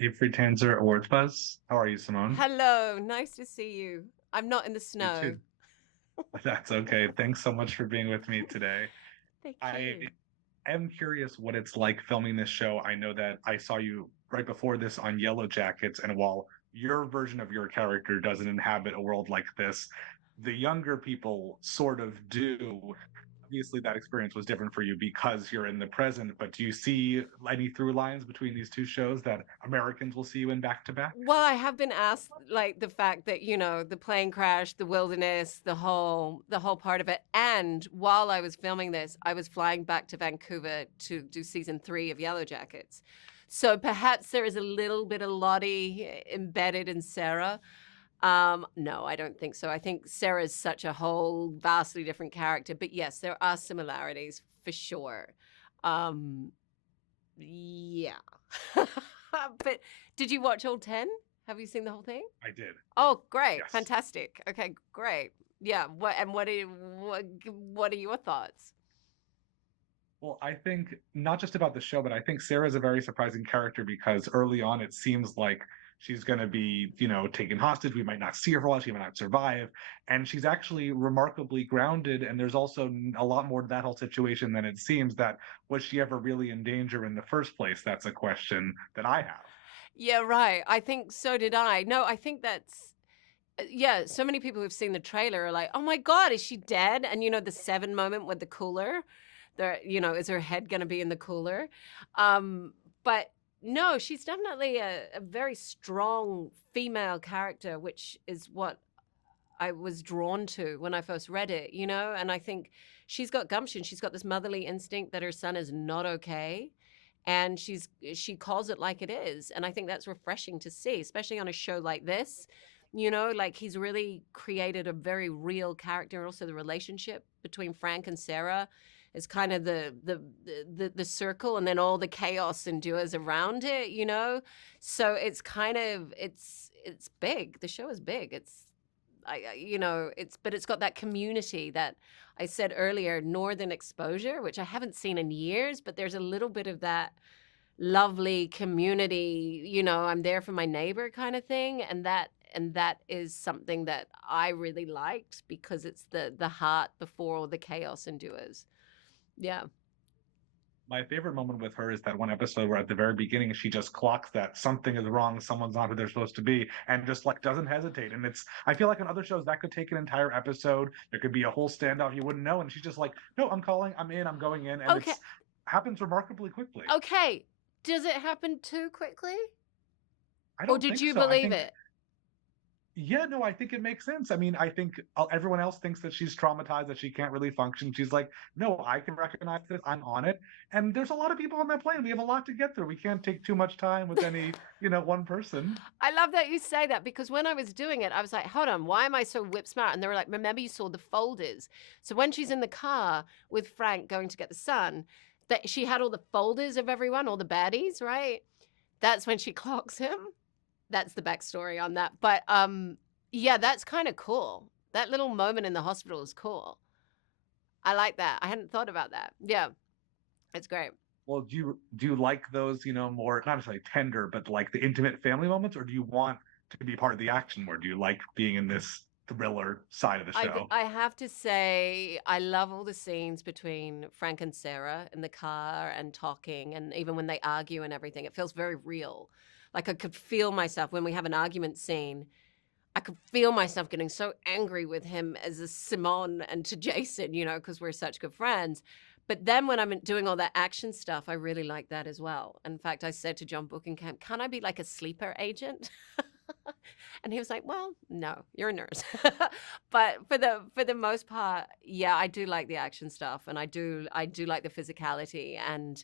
Abe Friedtanzer Awards Buzz. How are you, Simone? Hello, nice to see you. I'm not in the You snow. too. That's okay. Thanks so much for being with me today. Thank I you. am curious what it's like filming this show. I know that I saw you right before this on Yellow Jackets, and while your version of your character doesn't inhabit a world like this, the younger people sort of do. Obviously, that experience was different for you because you're in the present, but do you see any through lines between these two shows that Americans will see you in back to back? Well, I have been asked like the fact that, the plane crash, the wilderness, the whole part of it. And while I was filming this, I was flying back to Vancouver to do season 3 of Yellow Jackets. So perhaps there is a little bit of Lottie embedded in Sarah. No, I don't think so. I think Sarah is such a whole vastly different character. But yes, there are similarities for sure. Um, yeah. But did you watch all 10? Have you seen the whole thing? I did. Oh, great. Yes. Fantastic. Okay, great. Yeah, what are your thoughts? Well, I think not just about the show, but I think Sarah's a very surprising character because early on it seems like she's going to be, taken hostage. We might not see her for a while. She might not survive. And she's actually remarkably grounded. And there's also a lot more to that whole situation than it seems that was she ever really in danger in the first place? That's a question that I have. Yeah, right. I think so did I. No, I think that's yeah, so many people who've seen the trailer are like, "Oh my God, is she dead?" And the Seven moment with the cooler, is her head going to be in the cooler? But no, she's definitely a very strong female character, which is what I was drawn to when I first read it. And I think she's got gumption. She's got this motherly instinct that her son is not okay. And she calls it like it is. And I think that's refreshing to see, especially on a show like this. Like he's really created a very real character. And also the relationship between Frank and Sarah is kind of the circle, and then all the chaos endures around it. So it's kind of it's big. The show is big. But it's got that community that I said earlier, northern exposure, which I haven't seen in years, but there's a little bit of that lovely community, I'm there for my neighbor kind of thing. And that is something that I really liked because it's the heart before all the chaos endures. Yeah. My favorite moment with her is that one episode where at the very beginning she just clocks that something is wrong, someone's not who they're supposed to be, and just like doesn't hesitate. And it's I feel like in other shows that could take an entire episode. There could be a whole standoff you wouldn't know, and she's just like, no, I'm calling, I'm in, I'm going in, and Okay. it's happens remarkably quickly. Okay. Does it happen too quickly? I Or don't did think you so. I believe think it? yeah, no, I think it makes sense. I mean, I think everyone else thinks that she's traumatized, that she can't really function. She's like, no, I can recognize this. I'm on it. And there's a lot of people on that plane. We have a lot to get through. We can't take too much time with any, one person. I love that you say that because when I was doing it, I was like, hold on, why am I so whip smart? And they were like, remember you saw the folders. So when she's in the car with Frank going to get the sun, that she had all the folders of everyone, all the baddies, right? That's when she clocks him. That's the backstory on that. But yeah, that's kind of cool. That little moment in the hospital is cool. I like that. I hadn't thought about that. Yeah, it's great. Well, do you like those, more not necessarily tender, but like the intimate family moments, or do you want to be part of the action more? Do you like being in this thriller side of the show? I have to say, I love all the scenes between Frank and Sarah in the car and talking, and even when they argue and everything. It feels very real. Like I could feel myself when we have an argument scene. I could feel myself getting so angry with him as a Simone and to Jason, because we're such good friends. But then when I'm doing all that action stuff, I really like that as well. In fact, I said to John Bookenkamp, can I be like a sleeper agent? And he was like, "Well, no, you're a nurse." But for the most part, yeah, I do like the action stuff, and I do like the physicality, and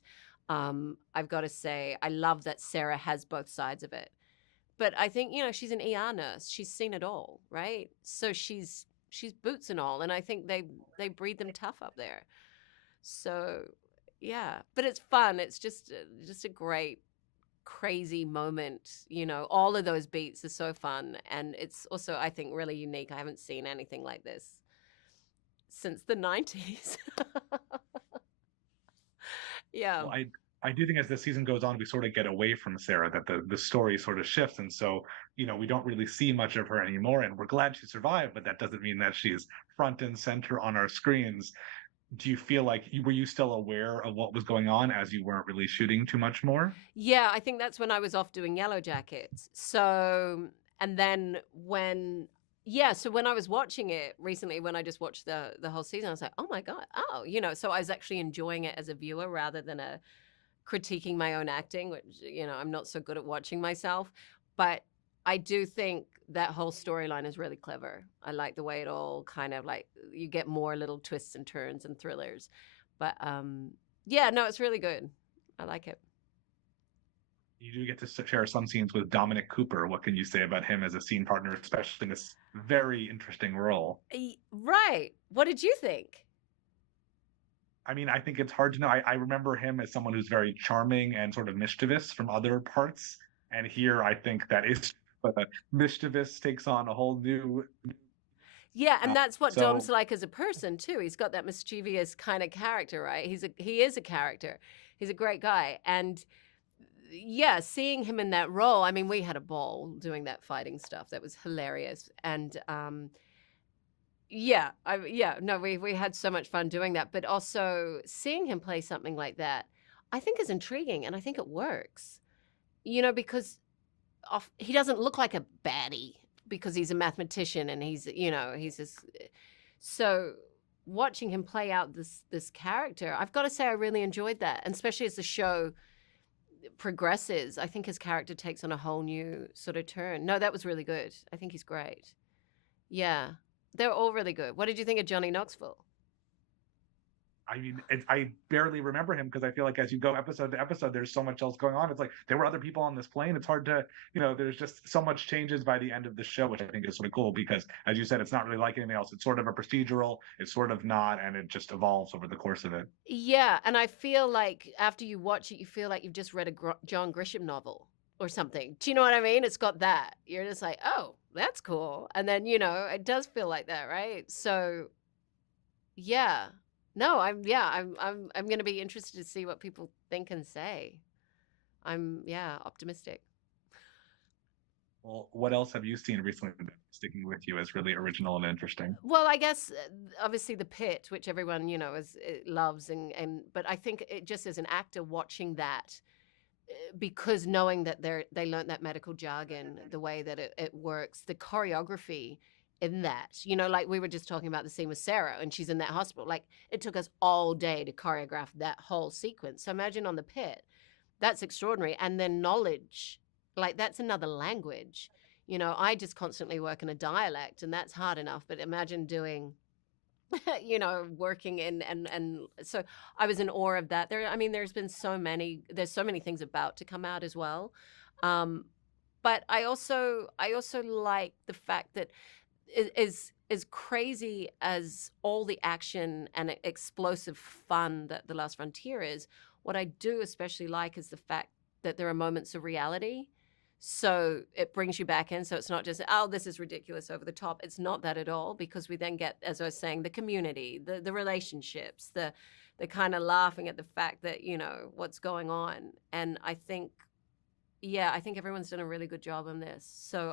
I've got to say, I love that Sarah has both sides of it. But I think she's an ER nurse; she's seen it all, right? So she's boots and all, and I think they breed them tough up there. So yeah, but it's fun. It's just a great crazy moment. All of those beats are so fun. And it's also, I think, really unique. I haven't seen anything like this since the 90s. Well, Yeah. I do think as the season goes on, we sort of get away from Sarah, that the story sort of shifts. And so, we don't really see much of her anymore. And we're glad she survived, but that doesn't mean that she's front and center on our screens. Do you feel like were you still aware of what was going on as you weren't really shooting too much more? Yeah, I think that's when I was off doing Yellow Jackets. So, and then yeah, so when I was watching it recently, when I just watched the whole season, I was like, oh my God, oh, so I was actually enjoying it as a viewer rather than critiquing my own acting, which, I'm not so good at watching myself. But I do think that whole storyline is really clever. I like the way it all kind of like you get more little twists and turns and thrillers. But yeah, no, it's really good. I like it. You do get to share some scenes with Dominic Cooper. What can you say about him as a scene partner, especially in this very interesting role? Right. What did you think? I mean, I think it's hard to know. I remember him as someone who's very charming and sort of mischievous from other parts. And here, I think that is, but mischievous takes on a whole new. Yeah, and that's what Dom's So like as a person too. He's got that mischievous kind of character, right? He is a character. He's a great guy, and yeah, seeing him in that role, I mean, we had a ball doing that fighting stuff. That was hilarious, and yeah, no, we had so much fun doing that. But also seeing him play something like that, I think is intriguing, and I think it works. Because he doesn't look like a baddie because he's a mathematician and he's this. So watching him play out this character, I've got to say I really enjoyed that, and especially as the show progresses, I think his character takes on a whole new sort of turn. No, that was really good. I think he's great. Yeah, they're all really good. What did you think of Johnny Knoxville? I mean, I barely remember him because I feel like as you go episode to episode, there's so much else going on. It's like there were other people on this plane. It's hard to, there's just so much changes by the end of the show, which I think is sort of cool because, as you said, it's not really like anything else. It's sort of a procedural, it's sort of not, and it just evolves over the course of it. Yeah, and I feel like after you watch it, you feel like you've just read a John Grisham novel or something. Do you know what I mean? It's got that. You're just like, oh, that's cool. And then, it does feel like that, right? So, yeah. No, I'm going to be interested to see what people think and say. Yeah, optimistic. Well, what else have you seen recently that's sticking with you as really original and interesting? Well, I guess obviously the Pit, which everyone loves, and but I think it just as an actor watching that, because knowing that they learned that medical jargon, the way that it works, the choreography in that, like we were just talking about the scene with Sarah, and she's in that hospital. Like it took us all day to choreograph that whole sequence. So imagine on the Pit, that's extraordinary, and then knowledge, like that's another language. I just constantly work in a dialect, and that's hard enough. But imagine doing, working in and so I was in awe of that. I mean, there's so many things about to come out as well. Um, but I also like the fact that as crazy as all the action and explosive fun that The Last Frontier is, what I do especially like is the fact that there are moments of reality. So it brings you back in. So it's not just, oh, this is ridiculous over the top. It's not that at all, because we then get, as I was saying, the community, the relationships, the kind of laughing at the fact that, what's going on. And I think, yeah, I think everyone's done a really good job on this. So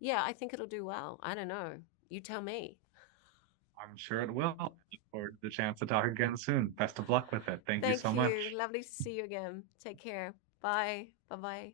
yeah, I think it'll do well. I don't know. You tell me. I'm sure it will. Look forward to the chance to talk again soon. Best of luck with it. Thank you so Thank you. much. Lovely to see you again. Take care. Bye. Bye bye.